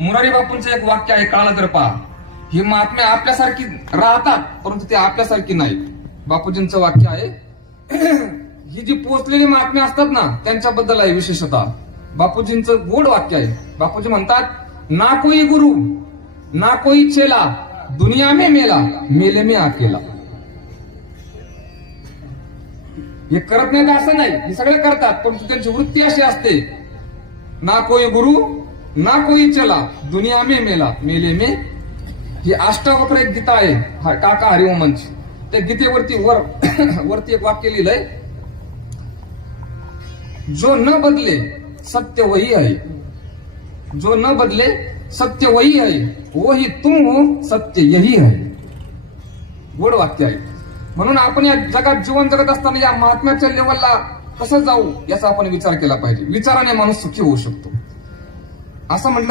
मुरारी बापूंचं एक वाक्य आहे काळा तर पहा ही महात्मे आपल्यासारखी राहतात परंतु ते आपल्यासारखी नाही बापूजींचं वाक्य आहे ही जी पोचलेली महात्मे असतात ना त्यांच्याबद्दल आहे विशेषतः. बापूजींचं गोड वाक्य आहे. बापूजी म्हणतात ना कोई गुरु ना कोई चेला दुनिया में मेला मेले में आकेला हे करत नाहीत असं नाही हे सगळे करतात परंतु त्यांची वृत्ती अशी असते ना कोई गुरु ना कोई चला दुनिया में मेला. मेले में ही अष्टावक्र एक गीता आहे. हा टाका हरिओमनची. त्या गीतेवरती वर वरती एक वाक्य लिहिलंय. जो न बदले सत्य वही आहे. जो न बदले सत्य वही आहे वही तुम हो सत्य यही आहे. गोड वाक्य आहे. म्हणून आपण या जगात जीवन जगत असताना या महात्म्याच्या लेवलला कसं जाऊ याचा आपण विचार केला पाहिजे. विचाराने माणूस सुखी होऊ शकतो. असं म्हटलं